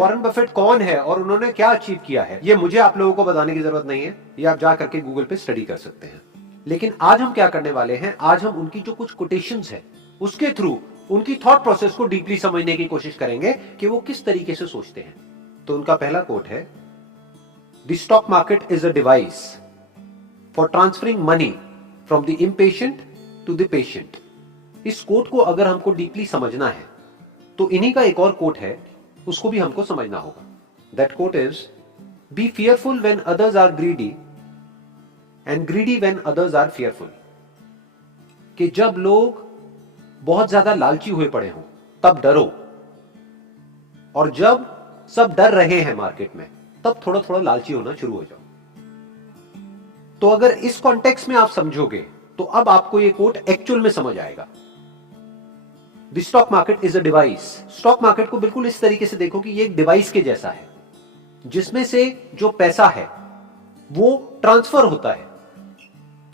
Warren Buffett कौन है और उन्होंने क्या अचीव किया है, ये मुझे आप लोगों को बताने की जरूरत नहीं है, ये आप जा करके गूगल पे स्टडी कर सकते हैं। लेकिन आज हम क्या करने वाले हैं, आज हम उनकी जो कुछ कोटेशंस है उसके थ्रू उनकी थॉट प्रोसेस को डीपली समझने की कोशिश करेंगे कि वो किस तरीके से सोचते हैं। तो उनका पहला कोट है, the stock market is a device for transferring money from the impatient to the patient. इस कोट को अगर हमको डीपली समझना है तो इन्हीं का एक और कोट है, उसको भी हमको समझना होगा। That quote is, be fearful when others are greedy and greedy when others are fearful. कि जब लोग बहुत ज्यादा लालची हुए पड़े हों तब डरो, और जब सब डर रहे हैं मार्केट में तब थोड़ा थोड़ा लालची होना शुरू हो जाओ। तो अगर इस कॉन्टेक्स्ट में आप समझोगे तो अब आपको यह कोट एक्चुअल में समझ आएगा। The stock market is a device. Stock market को बिल्कुल इस तरीके से देखो कि ये एक डिवाइस के जैसा है, जिसमें से जो पैसा है वो ट्रांसफर होता है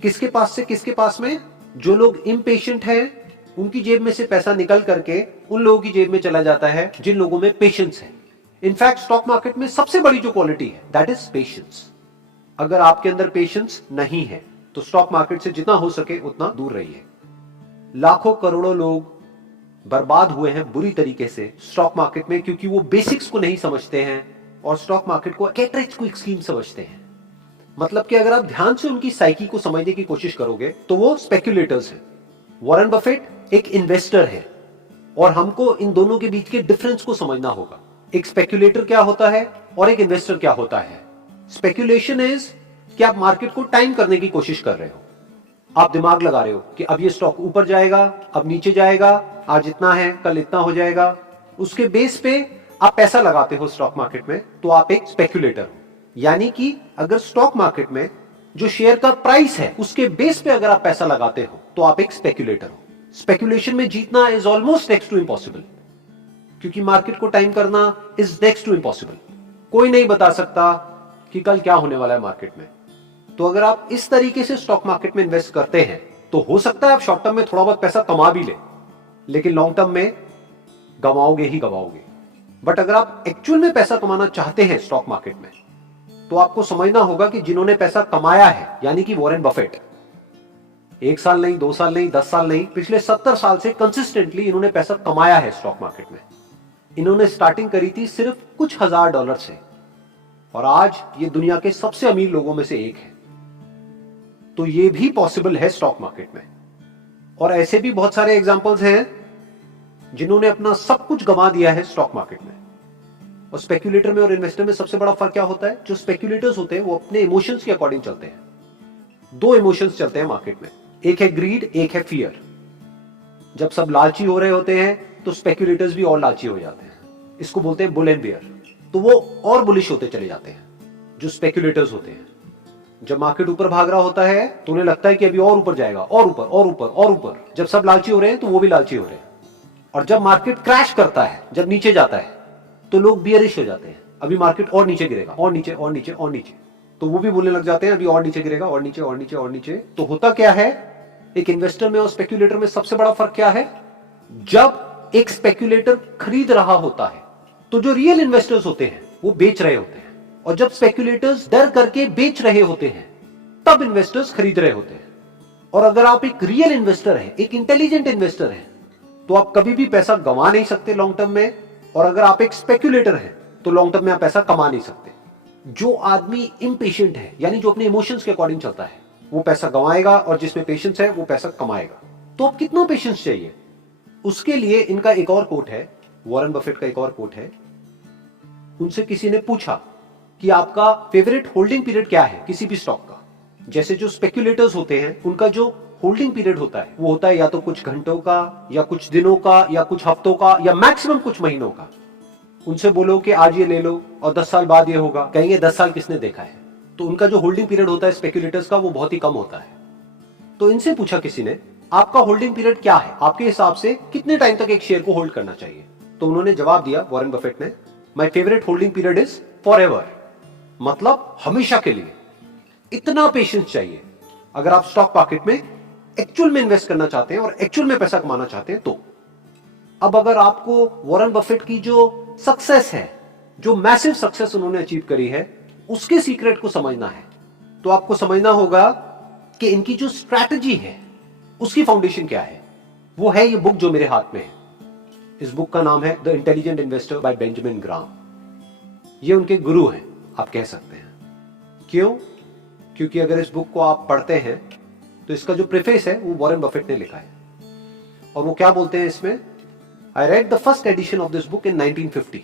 किसके पास से किसके पास में। जो लोग इम्पेशेंट हैं उनकी जेब में से पैसा निकल करके उन लोगों की जेब में चला जाता है जिन लोगों में पेशेंस है। इनफैक्ट स्टॉक मार्केट में सबसे बड़ी जो क्वालिटी है दैट इज पेशेंस। अगर आपके अंदर पेशेंस नहीं है तो स्टॉक मार्केट से जितना हो सके उतना दूर रहिए। लाखों करोड़ों लोग बर्बाद हुए हैं बुरी तरीके से स्टॉक मार्केट में, क्योंकि वो बेसिक्स को नहीं समझते हैं और स्टॉक मार्केट को कैटरेज क्विक स्कीम समझते हैं। मतलब कि अगर आप ध्यान से उनकी साइकी को समझने की कोशिश करोगे तो वो स्पेक्युलेटर्स हैं। वॉरेन बफेट एक इन्वेस्टर है और हमको इन दोनों के बीच के डिफरेंस को समझना होगा। एक स्पेक्युलेटर क्या होता है और एक इन्वेस्टर क्या होता है। स्पेक्युलेशन इज कि आप मार्केट को टाइम करने की कोशिश कर रहे हो, आप दिमाग लगा रहे हो कि अब ये स्टॉक ऊपर जाएगा, अब नीचे जाएगा, आज इतना है कल इतना हो जाएगा। उसके बेस पे आप पैसा लगाते हो स्टॉक मार्केट में, तो आप एक स्पेक्युलेटर हो। यानी कि अगर स्टॉक मार्केट में जो शेयर का प्राइस है उसके बेस पे अगर आप पैसा लगाते हो तो आप एक स्पेक्युलेटर हो। स्पेक्युलेशन में जीतना is almost next to impossible, क्योंकि मार्केट को टाइम करना इज नेक्स्ट टू इम्पॉसिबल। कोई नहीं बता सकता कि कल क्या होने वाला है मार्केट में। तो अगर आप इस तरीके से स्टॉक मार्केट में इन्वेस्ट करते हैं तो हो सकता है आप शॉर्ट टर्म में थोड़ा बहुत पैसा कमा भी ले, लेकिन लॉन्ग टर्म में गवाओगे ही गवाओगे। बट अगर आप एक्चुअल में पैसा कमाना चाहते हैं स्टॉक मार्केट में तो आपको समझना होगा कि जिन्होंने पैसा कमाया है, यानी कि वॉरेन बफेट, 1 साल नहीं, 2 साल नहीं, 10 साल नहीं, पिछले 70 साल से कंसिस्टेंटली इन्होंने पैसा कमाया है स्टॉक मार्केट में। इन्होंने स्टार्टिंग करी थी सिर्फ कुछ हजार डॉलर से और आज ये दुनिया के सबसे अमीर लोगों में से एक है। तो ये भी पॉसिबल है स्टॉक मार्केट में। और ऐसे भी बहुत सारे एग्जांपल्स हैं जिन्होंने अपना सब कुछ गंवा दिया है स्टॉक मार्केट में। और स्पेक्युलेटर में और इन्वेस्टर में सबसे बड़ा फर्क क्या होता है, जो स्पेक्युलेटर्स होते हैं वो अपने इमोशंस के अकॉर्डिंग चलते हैं। 2 इमोशंस चलते हैं मार्केट में, एक है ग्रीड, एक है फियर। जब सब लालची हो रहे होते हैं तो स्पेक्युलेटर्स भी और लालची हो जाते हैं, इसको बोलते हैं बुल एंड बेयर। तो वो और बुलिश होते चले जाते हैं जो स्पेक्युलेटर्स होते हैं। जब मार्केट ऊपर भाग रहा होता है तो उन्हें लगता है कि अभी और ऊपर जाएगा, और ऊपर और ऊपर और ऊपर। जब सब लालची हो रहे हैं तो वो भी लालची हो रहे हैं। और जब मार्केट क्रैश करता है, जब नीचे जाता है, तो लोग बियरिश हो जाते हैं, अभी मार्केट और नीचे गिरेगा, और नीचे और नीचे और नीचे। तो वो भी बोलने लग जाते हैं अभी और नीचे गिरेगा, और नीचे और नीचे और नीचे। तो होता क्या है, एक इन्वेस्टर में और स्पेक्युलेटर में सबसे बड़ा फर्क क्या है, जब एक स्पेक्युलेटर खरीद रहा होता है तो जो रियल इन्वेस्टर्स होते हैं वो बेच रहे होते हैं, और जब स्पेक्युलेटर्स डर करके बेच रहे होते हैं तब इन्वेस्टर्स खरीद रहे होते हैं। और अगर आप एक रियल इन्वेस्टर हैं, एक इंटेलिजेंट इन्वेस्टर हैं, तो आप कभी भी पैसा गंवा नहीं सकते लॉन्ग टर्म में। और अगर आप एक स्पेक्युलेटर हैं तो लॉन्ग टर्म में आप पैसा कमा नहीं सकते। जो आदमी इम्पेशेंट है, यानी जो अपने इमोशंस के अकॉर्डिंग चलता है, वो पैसा गंवाएगा, और जिसमें पेशेंस है वो पैसा कमाएगा। तो अब कितना पेशेंस चाहिए, उसके लिए इनका एक और कोट है, वॉरेन बफेट का एक और कोट है। उनसे किसी ने पूछा कि आपका फेवरेट होल्डिंग पीरियड क्या है किसी भी स्टॉक का। जैसे जो स्पेक्युलेटर्स होते हैं उनका जो होल्डिंग पीरियड होता है वो होता है या तो कुछ घंटों का, या कुछ दिनों का, या कुछ हफ्तों का, या मैक्सिमम कुछ महीनों का। उनसे बोलो कि आज ये ले लो और 10 साल बाद ये होगा, कहेंगे 10 साल किसने देखा है। तो उनका जो होल्डिंग पीरियड होता है स्पेक्युलेटर्स का वो बहुत ही कम होता है। तो इनसे पूछा किसी ने, आपका होल्डिंग पीरियड क्या है, आपके हिसाब से कितने टाइम तक एक शेयर को होल्ड करना चाहिए। तो उन्होंने जवाब दिया, वॉरेन बफेट ने, my favourite holding period is for ever, मतलब हमेशा के लिए। इतना पेशेंस चाहिए अगर आप स्टॉक मार्केट में एक्चुअल में इन्वेस्ट करना चाहते हैं और एक्चुअल में पैसा कमाना चाहते हैं। तो अब अगर आपको वॉरेन बफेट की जो सक्सेस है जो मैसिव सक्सेस उन्होंने अचीव करी है, उसके सीक्रेट को समझना है तो आपको समझना होगा कि इनकी जो स्ट्रैटेजी है उसकी फाउंडेशन क्या है। वो है ये बुक जो मेरे हाथ में है। इस बुक का नाम है the intelligent investor by Benjamin Graham. ये उनके गुरु हैं, आप कह सकते हैं। क्यों? क्योंकि अगर इस बुक को आप पढ़ते हैं तो इसका जो प्रेफेस है वो वॉरेन बफेट ने लिखा है। और वो क्या बोलते हैं इसमें, I read the first edition of this book in 1950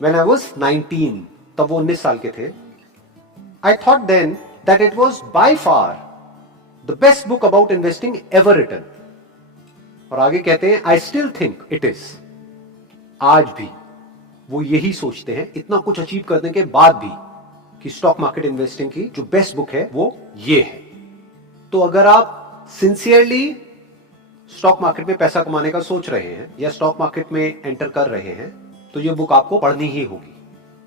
when I was 19, तब वो 19 साल के थे। I thought then that it was by far the best book about investing ever written. और आगे कहते हैं I still think it is. आज भी वो यही सोचते हैं, इतना कुछ अचीव करने के बाद भी, कि स्टॉक मार्केट इन्वेस्टिंग की जो बेस्ट बुक है वो ये है। तो अगर आप सिंसियरली स्टॉक मार्केट में पैसा कमाने का सोच रहे हैं या स्टॉक मार्केट में एंटर कर रहे हैं तो ये बुक आपको पढ़नी ही होगी।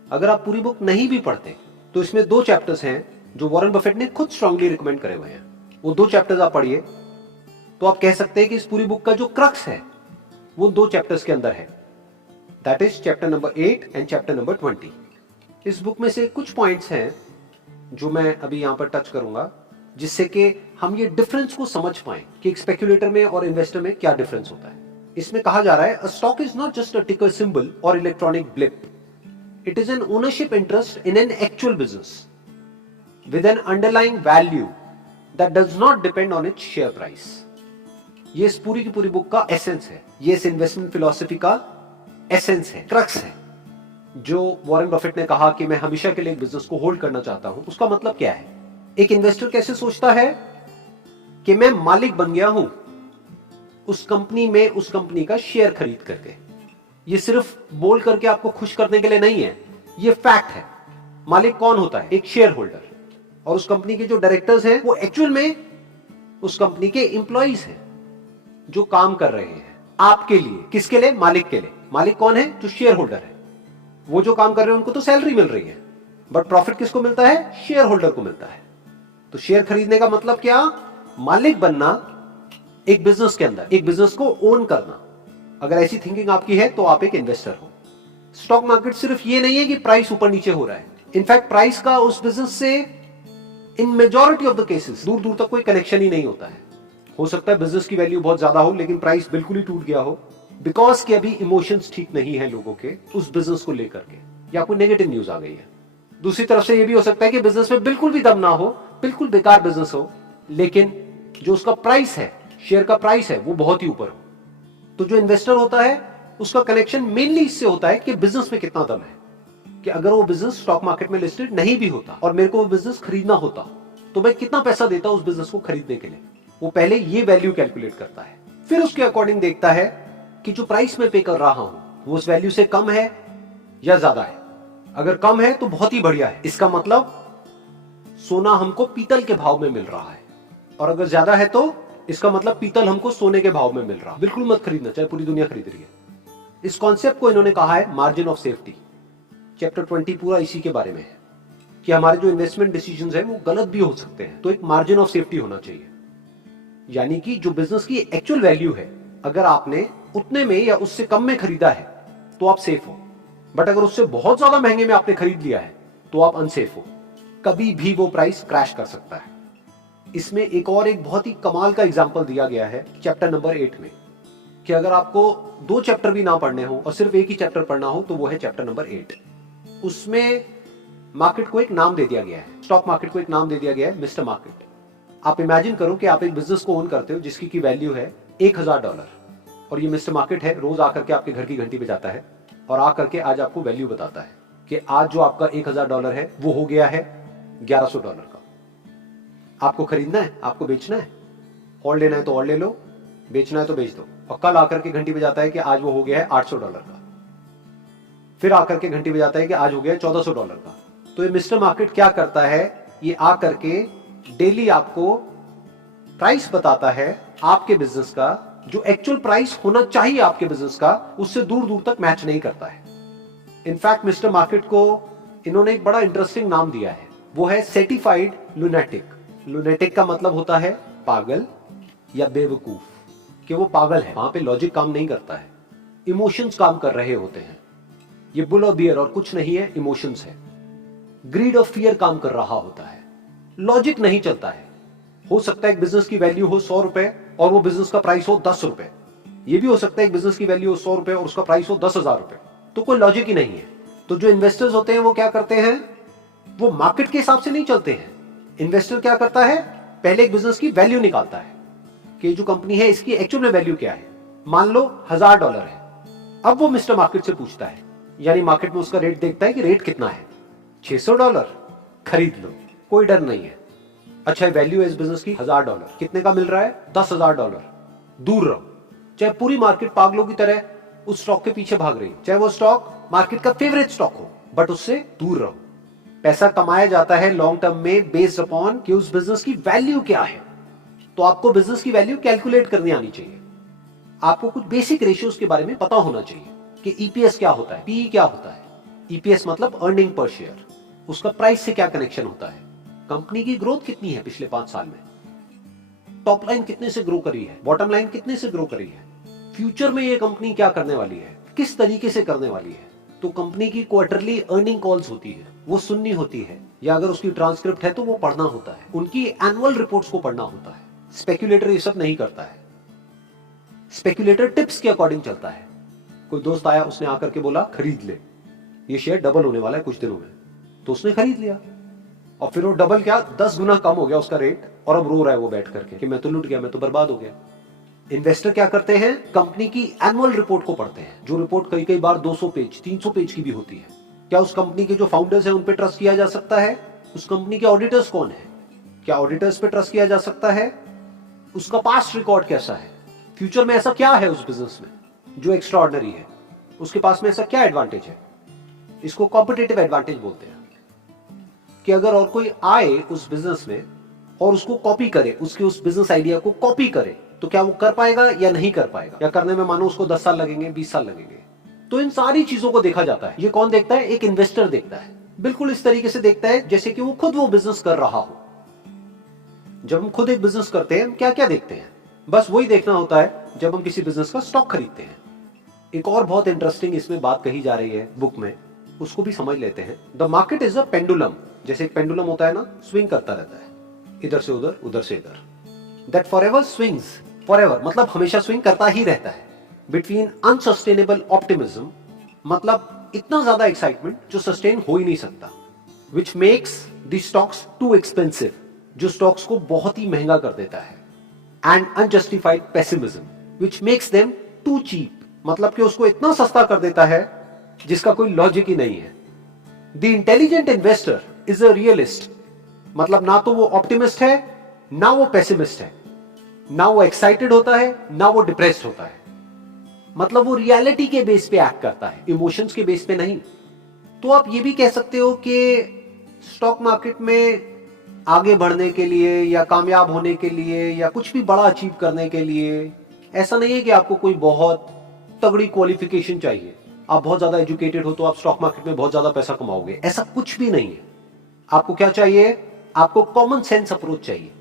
अगर आप पूरी बुक नहीं भी पढ़ते तो इसमें 2 चैप्टर्स हैं जो वॉरेन बफेट ने खुद स्ट्रांगली रिकमेंड करे हुए हैं। वो 2 चैप्टर्स आप पढ़िए तो आप कह सकते हैं कि इस पूरी बुक का जो क्रक्स है वो 2 चैप्टर्स के अंदर है। That is chapter number 8 and chapter number 20। इस बुक में से कुछ पॉइंट्स हैं जो मैं अभी यहां पर टच करूंगा, जिससे कि हम ये डिफरेंस को समझ पाएं कि एक स्पेक्युलेटर में और इन्वेस्टर में क्या डिफरेंस होता है। इसमें कहा जा रहा है, a stock is not just a टिकर सिंबल और electronic blip, it is an ownership interest in an actual business with N underlying value that does not depend on its share price. ये इस पूरी की पूरी बुक का essence है, ये इस इन्वेस्टमेंट फिलॉसफी का एसेंस है, क्रक्स है। जो वॉरेन बफेट ने कहा कि मैं हमेशा के लिए एक बिजनेस को होल्ड करना चाहता हूं, उसका मतलब क्या है? एक इन्वेस्टर कैसे सोचता है कि मैं मालिक बन गया हूं उस कंपनी में, उस कंपनी का शेयर खरीद करके। ये सिर्फ बोल करके आपको खुश करने के लिए नहीं है, ये फैक्ट है। मालिक कौन होता है? एक शेयर होल्डर। और उस कंपनी के जो डायरेक्टर्स हैं वो एक्चुअल में उस कंपनी के एम्प्लॉइज हैं जो काम कर रहे हैं आपके लिए। किसके लिए? मालिक के लिए। मालिक कौन है? जो शेयर होल्डर है। वो जो काम कर रहे हैं उनको तो सैलरी मिल रही है, बट प्रॉफिट किसको मिलता है? शेयर होल्डर को मिलता है। तो शेयर खरीदने का मतलब क्या? मालिक बनना एक बिजनेस के अंदर, एक बिजनेस को ओन करना। अगर ऐसी थिंकिंग आपकी है तो आप एक इन्वेस्टर हो। स्टॉक मार्केट सिर्फ ये नहीं है कि प्राइस ऊपर नीचे हो रहा है। इनफैक्ट प्राइस का उस बिजनेस से इन मेजॉरिटी ऑफ द केसेस दूर दूर तक कोई कनेक्शन ही नहीं होता है। हो सकता है बिजनेस की वैल्यू बहुत ज्यादा हो लेकिन प्राइस बिल्कुल ही टूट गया हो, बिकॉज कि अभी इमोशंस ठीक नहीं है लोगों के उस बिजनेस को लेकर के, या कोई नेगेटिव न्यूज आ गई है। दूसरी तरफ से यह भी हो सकता है कि बिजनेस में बिल्कुल भी दम ना हो, बिल्कुल बेकार बिजनेस हो, लेकिन जो उसका प्राइस है, शेयर का प्राइस है, वो बहुत ही ऊपर हो। तो जो इन्वेस्टर होता है उसका कनेक्शन मेनली इससे होता है कि बिजनेस में कितना दम है, कि अगर वो बिजनेस स्टॉक मार्केट में लिस्टेड नहीं भी होता और मेरे को वो बिजनेस खरीदना होता तो मैं कितना पैसा देता उस बिजनेस को खरीदने के लिए। वो पहले ये वैल्यू कैलकुलेट करता है, फिर उसके अकॉर्डिंग देखता है कि जो प्राइस में पे कर रहा हूं वो उस वैल्यू से कम है या ज्यादा है। अगर कम है तो बहुत ही बढ़िया है, इसका मतलब सोना हमको पीतल के भाव में मिल रहा है, और अगर ज्यादा है तो इसका मतलब पीतल हमको सोने के भाव में मिल रहा है। बिल्कुल मत खरीदना, चाहे पूरी दुनिया खरीद रही है। इस कॉन्सेप्ट को इन्होंने कहा है मार्जिन ऑफ सेफ्टी। चैप्टर 20 पूरा इसी के बारे में है कि हमारे जो इन्वेस्टमेंट डिसीजंस हैं वो गलत भी हो सकते हैं, तो एक मार्जिन ऑफ सेफ्टी होना चाहिए। यानी कि जो बिजनेस की एक्चुअल वैल्यू है, अगर आपने उतने में या उससे कम में खरीदा है तो आप सेफ हो, बट अगर उससे बहुत ज्यादा महंगे में आपने खरीद लिया है तो आप अनसेफ हो। कभी भी वो प्राइस क्रैश कर सकता है। इसमें एक बहुत ही कमाल का एग्जांपल दिया गया है चैप्टर नंबर 8 में, कि अगर आपको 2 चैप्टर भी ना पढ़ने हो और सिर्फ एक ही चैप्टर पढ़ना हो तो वो है चैप्टर नंबर 8। उसमें मार्केट को एक नाम दे दिया गया है, स्टॉक मार्केट को एक नाम दे दिया गया है, मिस्टर मार्केट। आप इमेजिन करो कि आप एक बिजनेस को ओन करते हो जिसकी की वैल्यू है $1000, और ये मिस्टर मार्केट है, रोज आकर के आपके घर की घंटी बजाता है और आकर के आज आपको वैल्यू बताता है कि आज जो आपका $1000 है वो हो गया है $1100 का। आपको खरीदना है, आपको बेचना है, और लेना है तो और ले लो, बेचना है तो बेच दो। और कल आकर के घंटी बजाता है कि आज वो हो गया है $800 का, फिर आकर के घंटी बजाता है कि आज हो गया है $1400 का। तो ये मिस्टर मार्केट क्या करता है, ये आकर के डेली आपको प्राइस बताता है आपके बिजनेस का, जो एक्चुअल प्राइस होना चाहिए आपके बिजनेस का, उससे दूर दूर तक मैच नहीं करता है। इनफैक्ट मिस्टर मार्केट को इन्होंने एक बड़ा इंटरेस्टिंग नाम दिया है, वो है सर्टिफाइड लुनेटिक। लुनेटिक का मतलब होता है पागल या बेवकूफ, कि वो पागल है, वहां पे लॉजिक काम नहीं करता है, इमोशंस काम कर रहे होते हैं। ये बुल और बियर और कुछ नहीं है, इमोशंस है। ग्रीड और फियर काम कर रहा होता है, लॉजिक नहीं चलता है। हो सकता है एक बिजनेस की वैल्यू हो 100 रुपए और वो बिजनेस का प्राइस हो 10 रुपए। ये भी हो सकता है एक बिजनेस की वैल्यू हो 100 रुपए और उसका प्राइस हो 10,000 रुपए। तो कोई लॉजिक ही नहीं है। तो जो इन्वेस्टर्स होते हैं वो क्या करते हैं, वो मार्केट के हिसाब से नहीं चलते हैं। इन्वेस्टर क्या करता है, पहले एक बिजनेस की वैल्यू निकालता है कि जो कंपनी है इसकी एक्चुअल में वैल्यू क्या है। मान लो $1000 है। अब वो मिस्टर मार्केट से पूछता है, यानी मार्केट में उसका रेट देखता है कि रेट कितना है, $600, खरीद लो, कोई डर नहीं है। अच्छा, वैल्यू है इस बिजनेस की $1000, कितने का मिल रहा है, $10,000। दूर रहो। चाहे पूरी मार्केट पागलों की तरह उस स्टॉक के पीछे भाग रही, चाहे वो स्टॉक मार्केट का फेवरेट स्टॉक हो, बट उससे दूर रहो। पैसा कमाया जाता है लॉन्ग टर्म में बेस्ड अपॉन कि उस बिजनेस की वैल्यू क्या है। तो आपको बिजनेस की वैल्यू कैलकुलेट करनी आनी चाहिए। आपको कुछ बेसिक रेशियोज के बारे में पता होना चाहिए कि ईपीएस क्या होता है, पीई क्या होता है। ईपीएस मतलब अर्निंग पर शेयर, उसका प्राइस से क्या कनेक्शन होता है, कंपनी की ग्रोथ कितनी है पिछले 5 साल में, टॉप लाइन कितने से ग्रो करी है, बॉटम लाइन कितने से ग्रो करी है, फ्यूचर में ये कंपनी क्या करने वाली है, किस तरीके से करने वाली है। तो कंपनी की क्वार्टरली अर्निंग कॉल्स होती है, वो सुननी होती है, या अगर उसकी ट्रांसक्रिप्ट है तो वो पढ़ना होता है, उनकी एनुअल रिपोर्ट्स को पढ़ना होता है। स्पेक्युलेटर ये सब नहीं करता है। स्पेक्युलेटर टिप्स के अकॉर्डिंग चलता है। कोई दोस्त आया, उसने आकर के बोला खरीद ले, ये शेयर डबल होने वाला है कुछ दिनों में, तो उसने खरीद लिया और फिर वो डबल क्या 10 गुना कम हो गया उसका रेट, और अब रो रहा है वो बैठ करके कि मैं तो लुट गया, मैं तो बर्बाद हो गया। इन्वेस्टर क्या करते हैं, कंपनी की एनुअल रिपोर्ट को पढ़ते हैं, जो रिपोर्ट कई कई बार 200 पेज 300 पेज की भी होती है। क्या उस कंपनी के जो फाउंडर्स हैं उन पे ट्रस्ट किया जा सकता है, उस कंपनी के ऑडिटर्स कौन है, क्या ऑडिटर्स पे ट्रस्ट किया जा सकता है, उसका पास्ट रिकॉर्ड कैसा है, फ्यूचर में ऐसा क्या है उस बिजनेस में जो एक्स्ट्राऑर्डिनरी है, उसके पास में ऐसा क्या एडवांटेज है। इसको कॉम्पिटिटिव एडवांटेज बोलते हैं कि अगर और कोई आए उस बिजनेस में और उसको कॉपी करे, उसके उस बिजनेस आइडिया को कॉपी करे, तो क्या वो कर पाएगा या नहीं कर पाएगा, या करने में मानो उसको 10 साल लगेंगे, 20 साल लगेंगे। तो इन सारी चीजों को देखा जाता है। ये कौन देखता है, एक इन्वेस्टर देखता है। बिल्कुल इस तरीके से देखता है जैसे कि वो खुद वो बिजनेस कर रहा हो। जब हम खुद एक बिजनेस करते हैं, हम क्या क्या देखते हैं, बस वही देखना होता है जब हम किसी बिजनेस का स्टॉक खरीदते हैं। एक और बहुत इंटरेस्टिंग इसमें बात कही जा रही है बुक में, उसको भी समझ लेते हैं। The market is a pendulum. जैसे एक पेंडुलम होता है ना, स्विंग करता रहता है, इधर से उधर, उधर से इधर। दैट फॉरएवर स्विंग्स, फॉरएवर मतलब हमेशा स्विंग करता ही रहता है। बिटवीन अनसस्टेनेबल ऑप्टिमिज्म, मतलब इतना ज्यादा एक्साइटमेंट जो सस्टेन हो ही नहीं सकता, which makes the stocks too expensive, जो स्टॉक्स को बहुत ही महंगा कर देता है, and unjustified pessimism which makes them too cheap, मतलब कि उसको इतना सस्ता कर देता है जिसका कोई लॉजिक ही नहीं है। The intelligent investor is a realist, मतलब ना तो वो ऑप्टिमिस्ट है ना वो पेसिमिस्ट है, ना वो एक्साइटेड होता है ना वो डिप्रेस्ड होता है, मतलब वो रियलिटी के बेस पे एक्ट करता है, इमोशंस के बेस पे नहीं। तो आप ये भी कह सकते हो कि स्टॉक मार्केट में आगे बढ़ने के लिए या कामयाब होने के लिए या कुछ भी बड़ा अचीव करने के लिए ऐसा नहीं है कि आपको कोई बहुत तगड़ी क्वालिफिकेशन चाहिए, आप बहुत ज्यादा एजुकेटेड हो तो आप स्टॉक मार्केट में बहुत ज्यादा पैसा कमाओगे, ऐसा कुछ भी नहीं है। आपको क्या चाहिए, आपको कॉमन सेंस अप्रोच चाहिए,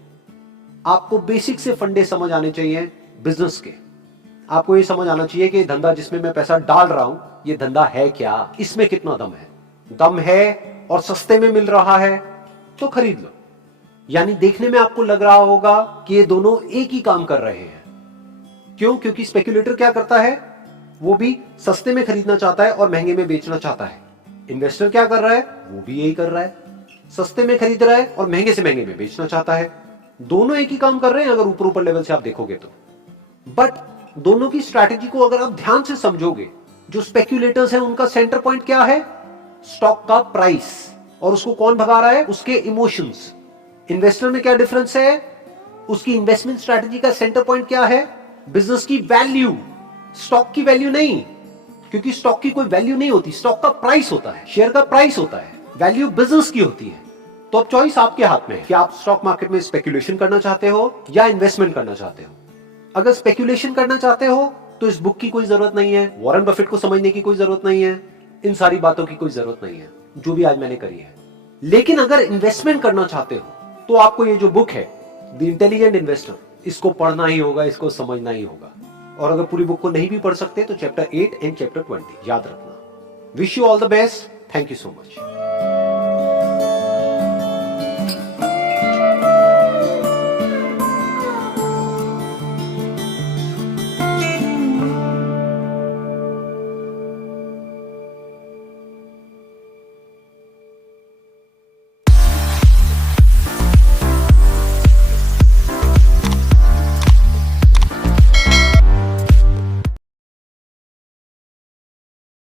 आपको बेसिक से फंडे समझ आने चाहिए बिजनेस के। आपको ये समझ आना चाहिए कि धंधा जिसमें मैं पैसा डाल रहा हूं, ये धंधा है क्या, इसमें कितना दम है और सस्ते में मिल रहा है तो खरीद लो। यानी देखने में आपको लग रहा होगा कि ये दोनों एक ही काम कर रहे हैं। क्यों, क्योंकि स्पेक्युलेटर क्या करता है, वो भी सस्ते में खरीदना चाहता है और महंगे में बेचना चाहता है। इन्वेस्टर क्या कर रहा है, वो भी यही कर रहा है, सस्ते में खरीद रहा है और महंगे से महंगे में बेचना चाहता है। दोनों एक ही काम कर रहे हैं अगर ऊपर ऊपर लेवल से आप देखोगे तो। बट दोनों की स्ट्रैटेजी को अगर आप ध्यान से समझोगे, जो स्पेक्युलेटर्स हैं उनका सेंटर पॉइंट क्या है, स्टॉक का प्राइस, और उसको कौन भगा रहा है, उसके इमोशंस। इन्वेस्टर में क्या डिफरेंस है, उसकी इन्वेस्टमेंट स्ट्रैटेजी का सेंटर पॉइंट क्या है, बिजनेस की वैल्यू, स्टॉक की वैल्यू नहीं, क्योंकि स्टॉक की कोई वैल्यू नहीं होती, स्टॉक का प्राइस होता है, शेयर का प्राइस होता है, वैल्यू बिजनेस की होती है। तो अब चॉइस आपके हाथ में है कि आप स्टॉक मार्केट में स्पेक्युलेशन करना चाहते हो या इन्वेस्टमेंट करना चाहते हो। अगर स्पेक्युलेशन करना चाहते हो तो इस बुक की कोई जरूरत नहीं है, वॉरेन बफेट को समझने की कोई जरूरत नहीं है, इन सारी बातों की कोई जरूरत नहीं है जो भी आज मैंने करी है। लेकिन अगर इन्वेस्टमेंट करना चाहते हो तो आपको ये जो बुक है द इंटेलिजेंट इन्वेस्टर, इसको पढ़ना ही होगा, इसको समझना ही होगा। और अगर पूरी बुक को नहीं भी पढ़ सकते तो चैप्टर 8 एंड चैप्टर 20 याद रखना। Wish you all the best, thank you so much.